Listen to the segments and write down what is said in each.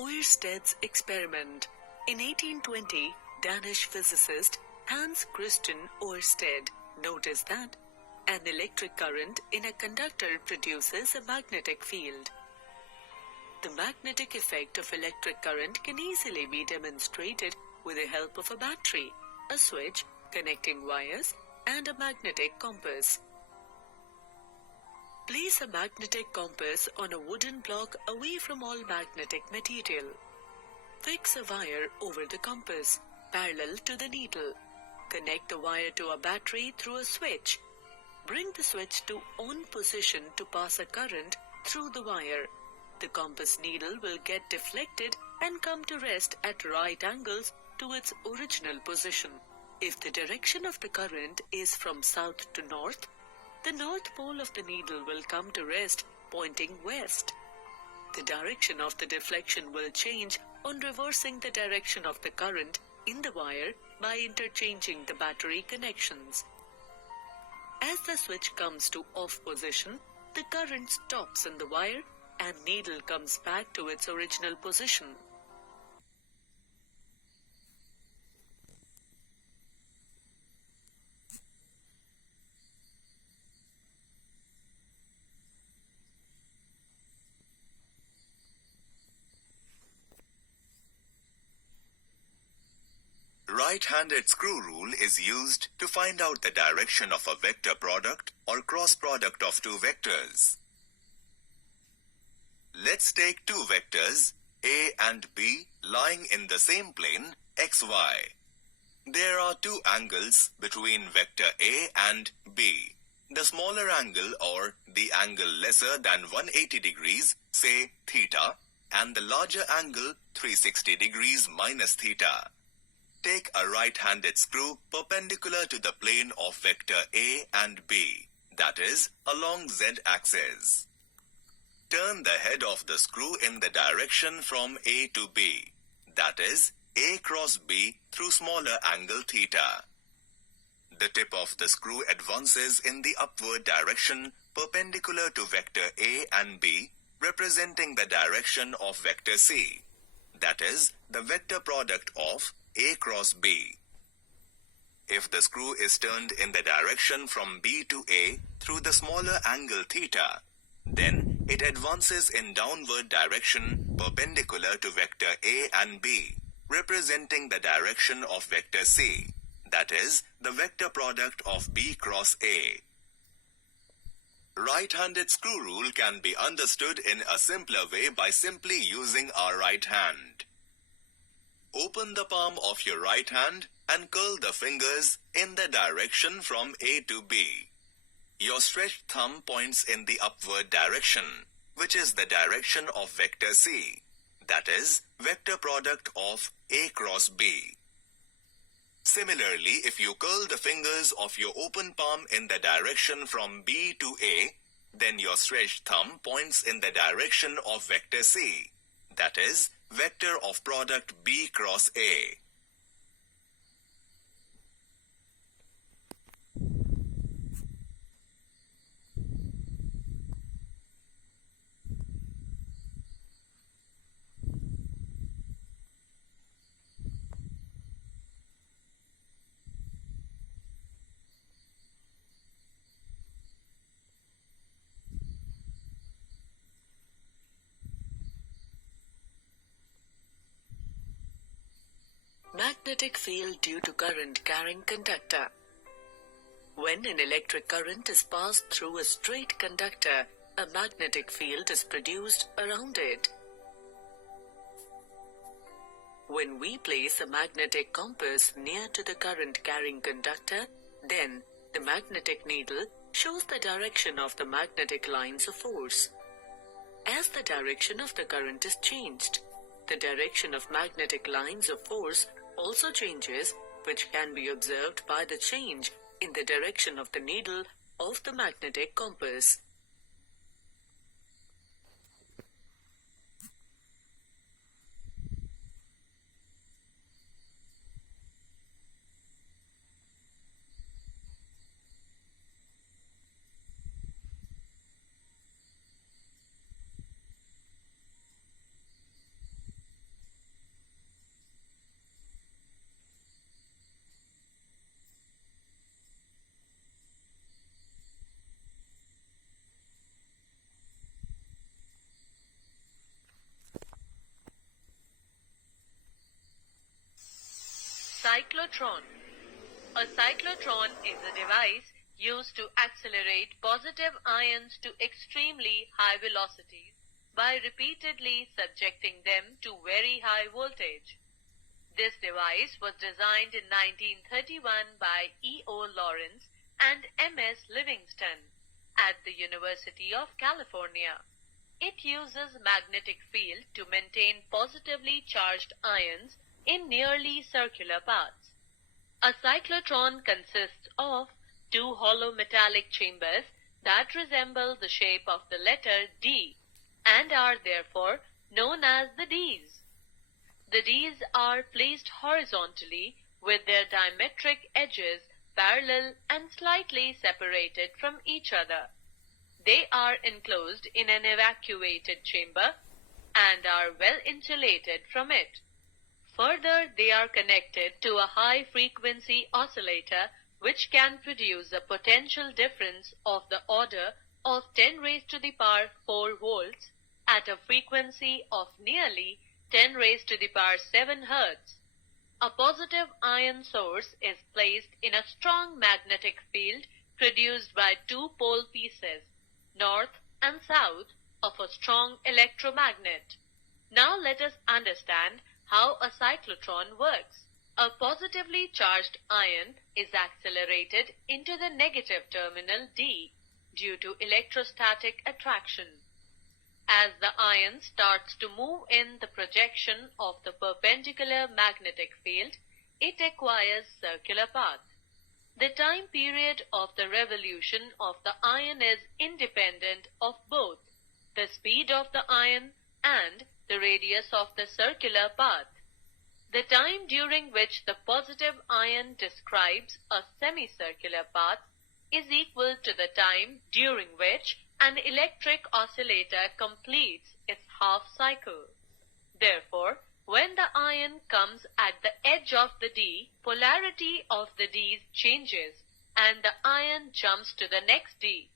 Oerstead's experiment. In 1820, Danish physicist Hans Christian Oerstead noticed that an electric current in a conductor produces a magnetic field. The magnetic effect of electric current can easily be demonstrated with the help of a battery, a switch, connecting wires, and a magnetic compass. Place a magnetic compass on a wooden block away from all magnetic material. Fix a wire over the compass, parallel to the needle. Connect the wire to a battery through a switch. Bring the switch to on position to pass a current through the wire. The compass needle will get deflected and come to rest at right angles to its original position. If the direction of the current is from south to north, the north pole of the needle will come to rest pointing west. The direction of the deflection will change on reversing the direction of the current in the wire by interchanging the battery connections. As the switch comes to off position, the current stops in the wire and needle comes back to its original position. Right-handed screw rule is used to find out the direction of a vector product or cross product of two vectors. Let's take two vectors, A and B, lying in the same plane, xy. There are two angles between vector A and B. The smaller angle or the angle lesser than 180 degrees, say theta, and the larger angle 360 degrees minus theta. Take a right-handed screw perpendicular to the plane of vector A and B, that is, along z-axis. Turn the head of the screw in the direction from A to B, that is, A cross B through smaller angle theta. The tip of the screw advances in the upward direction perpendicular to vector A and B, representing the direction of vector C, that is, the vector product of A cross B. If the screw is turned in the direction from B to A through the smaller angle theta, then it advances in downward direction perpendicular to vector A and B, representing the direction of vector C, that is, the vector product of B cross A. Right-handed screw rule can be understood in a simpler way by simply using our right hand. Open the palm of your right hand and curl the fingers in the direction from A to B. Your stretched thumb points in the upward direction, which is the direction of vector C, that is, vector product of A cross B. Similarly, if you curl the fingers of your open palm in the direction from B to A, then your stretched thumb points in the direction of vector C, that is, vector of product B cross A. Magnetic field due to current carrying conductor. When an electric current is passed through a straight conductor, a magnetic field is produced around it. When we place a magnetic compass near to the current carrying conductor, then the magnetic needle shows the direction of the magnetic lines of force. As the direction of the current is changed, the direction of magnetic lines of force also changes, which can be observed by the change in the direction of the needle of the magnetic compass. cyclotron. A cyclotron is a device used to accelerate positive ions to extremely high velocities by repeatedly subjecting them to very high voltage. This device was designed in 1931 by E.O. Lawrence and M.S. Livingston at the University of California. It uses magnetic field to maintain positively charged ions in nearly circular paths. A cyclotron consists of two hollow metallic chambers that resemble the shape of the letter D and are therefore known as the Ds. The Ds are placed horizontally with their diametric edges parallel and slightly separated from each other. They are enclosed in an evacuated chamber and are well insulated from it. Further, they are connected to a high-frequency oscillator which can produce a potential difference of the order of 10 raised to the power 4 volts at a frequency of nearly 10 raised to the power 7 hertz. A positive ion source is placed in a strong magnetic field produced by two pole pieces, north and south, of a strong electromagnet. Now let us understand how a cyclotron works. A positively charged ion is accelerated into the negative terminal D due to electrostatic attraction. As the ion starts to move in the projection of the perpendicular magnetic field, it acquires circular path. The time period of the revolution of the ion is independent of both the speed of the ion and the radius of the circular path. The time during which the positive ion describes a semicircular path is equal to the time during which an electric oscillator completes its half cycle. Therefore, when the ion comes at the edge of the D, polarity of the Ds changes and the ion jumps to the next D.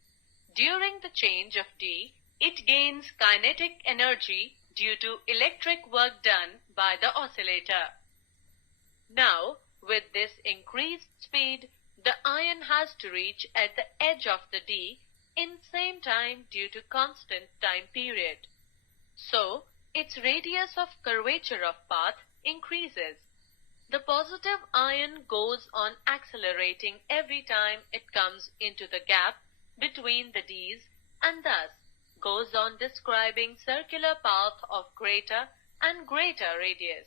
During the change of D, it gains kinetic energy due to electric work done by the oscillator. Now, with this increased speed, the ion has to reach at the edge of the D in same time due to constant time period. So, its radius of curvature of path increases. The positive ion goes on accelerating every time it comes into the gap between the Ds and thus goes on describing circular path of greater and greater radius.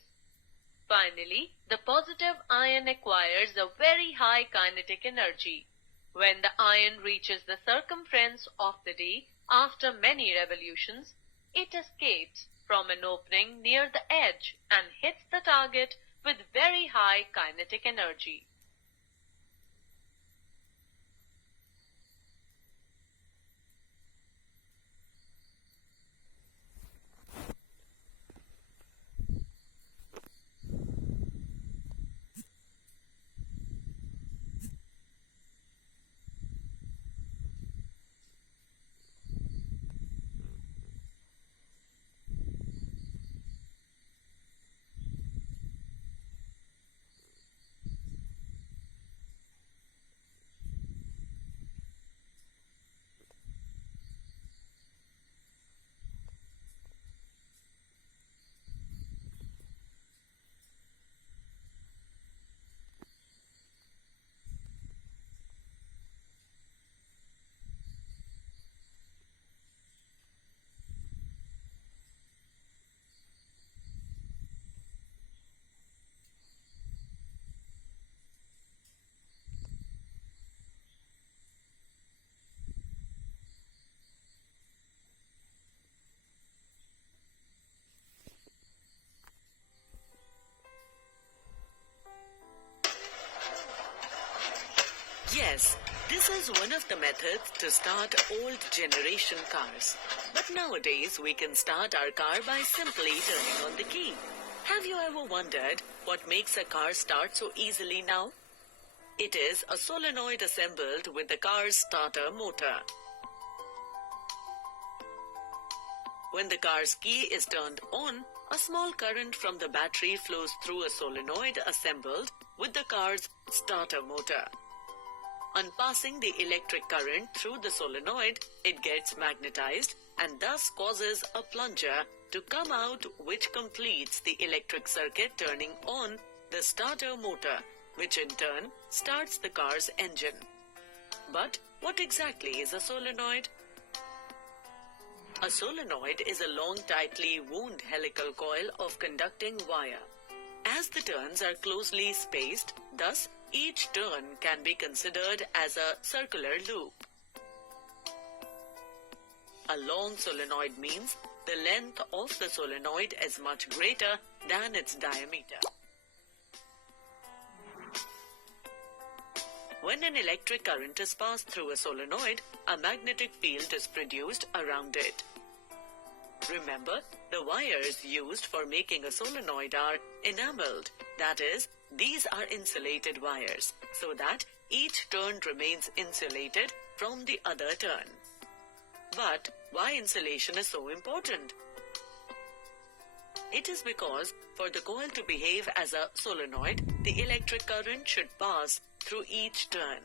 Finally, the positive ion acquires a very high kinetic energy. When the ion reaches the circumference of the D after many revolutions, it escapes from an opening near the edge and hits the target with very high kinetic energy. Yes, this is one of the methods to start old generation cars. But nowadays we can start our car by simply turning on the key. Have you ever wondered what makes a car start so easily now? It is a solenoid assembled with the car's starter motor. When the car's key is turned on, a small current from the battery flows through a solenoid assembled with the car's starter motor. On passing the electric current through the solenoid, it gets magnetized and thus causes a plunger to come out, which completes the electric circuit, turning on the starter motor, which in turn starts the car's engine. But what exactly is a solenoid? A solenoid is a long, tightly wound helical coil of conducting wire. As the turns are closely spaced, thus each turn can be considered as a circular loop. A long solenoid means the length of the solenoid is much greater than its diameter. When an electric current is passed through a solenoid, a magnetic field is produced around it. Remember, the wires used for making a solenoid are enameled. That is, these are insulated wires, so that each turn remains insulated from the other turn. But why insulation is so important? It is because for the coil to behave as a solenoid, the electric current should pass through each turn.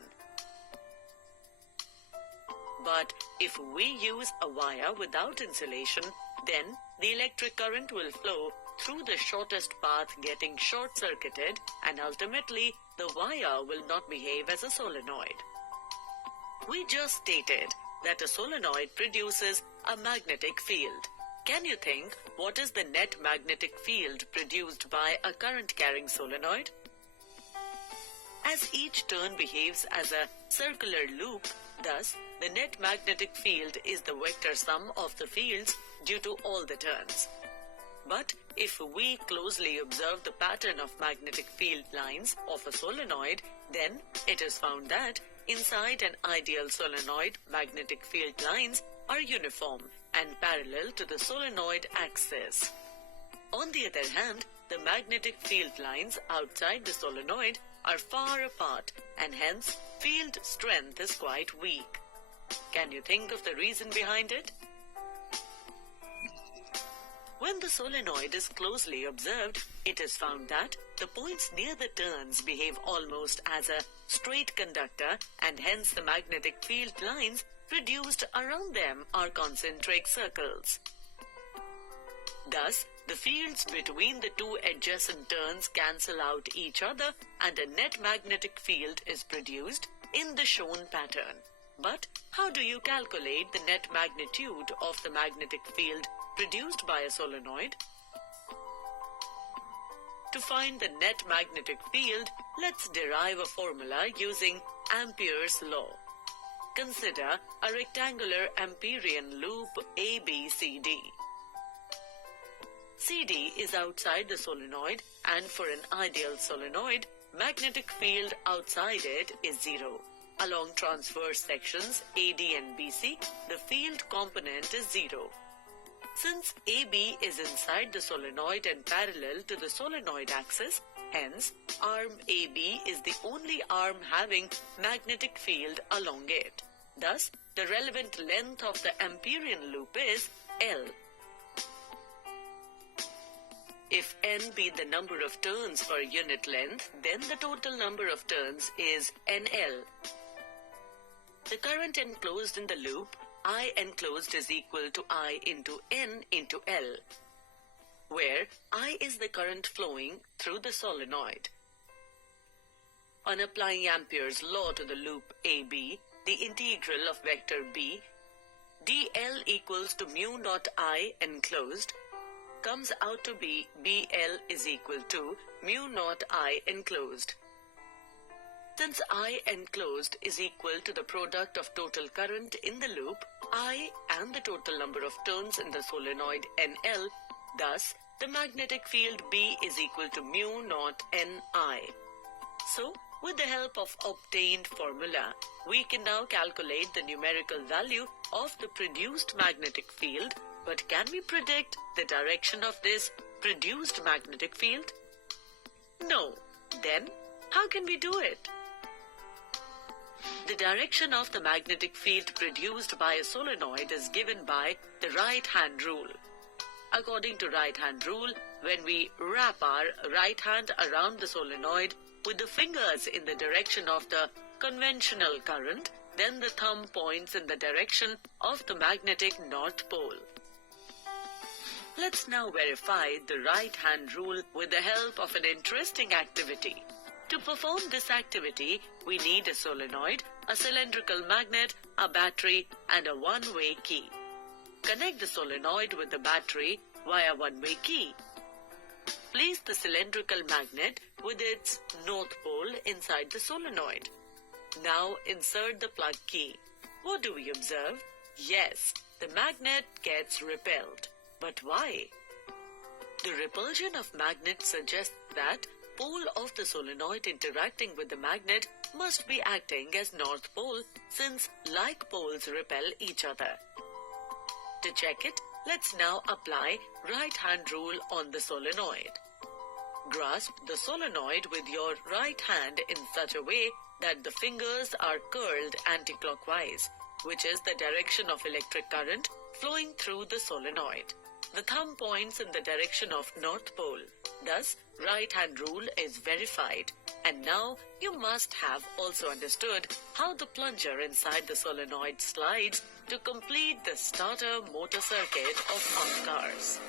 But if we use a wire without insulation, then the electric current will flow through the shortest path, getting short-circuited, and ultimately the wire will not behave as a solenoid. We just stated that a solenoid produces a magnetic field. Can you think what is the net magnetic field produced by a current-carrying solenoid? As each turn behaves as a circular loop, thus the net magnetic field is the vector sum of the fields due to all the turns. But if we closely observe the pattern of magnetic field lines of a solenoid, then it is found that inside an ideal solenoid, magnetic field lines are uniform and parallel to the solenoid axis. On the other hand, the magnetic field lines outside the solenoid are far apart, and hence field strength is quite weak. Can you think of the reason behind it? When the solenoid is closely observed, it is found that the points near the turns behave almost as a straight conductor, and hence the magnetic field lines produced around them are concentric circles. Thus, the fields between the two adjacent turns cancel out each other, and a net magnetic field is produced in the shown pattern. But how do you calculate the net magnitude of the magnetic field produced by a solenoid? To find the net magnetic field, let's derive a formula using Ampere's law. Consider a rectangular Amperian loop ABCD. CD is outside the solenoid, and for an ideal solenoid, magnetic field outside it is 0. Along transverse sections AD and BC, the field component is 0. Since AB is inside the solenoid and parallel to the solenoid axis, hence arm AB is the only arm having magnetic field along it. Thus, the relevant length of the Amperian loop is L. If n be the number of turns per unit length, then the total number of turns is NL. The current enclosed in the loop, I enclosed, is equal to I into N into L, where I is the current flowing through the solenoid. On applying Ampere's law to the loop AB, the integral of vector B, dl equals to mu naught I enclosed, comes out to be BL is equal to mu naught I enclosed. Since I enclosed is equal to the product of total current in the loop, I, and the total number of turns in the solenoid NL, thus the magnetic field B is equal to mu naught Ni. So, with the help of obtained formula, we can now calculate the numerical value of the produced magnetic field. But can we predict the direction of this produced magnetic field? No. Then, how can we do it? The direction of the magnetic field produced by a solenoid is given by the right-hand rule. According to right-hand rule, when we wrap our right hand around the solenoid, with the fingers in the direction of the conventional current, then the thumb points in the direction of the magnetic North Pole. Let's now verify the right-hand rule with the help of an interesting activity. To perform this activity, we need a solenoid, a cylindrical magnet, a battery, and a one-way key. Connect the solenoid with the battery via one-way key. Place the cylindrical magnet with its north pole inside the solenoid. Now insert the plug key. What do we observe? Yes, the magnet gets repelled. But why? The repulsion of magnet suggests that pole of the solenoid interacting with the magnet must be acting as north pole, since like poles repel each other. To check it, let's now apply right-hand rule on the solenoid. Grasp the solenoid with your right hand in such a way that the fingers are curled anti-clockwise, which is the direction of electric current flowing through the solenoid. The thumb points in the direction of North Pole. Thus, right-hand rule is verified. And now, you must have also understood how the plunger inside the solenoid slides to complete the starter motor circuit of pump cars.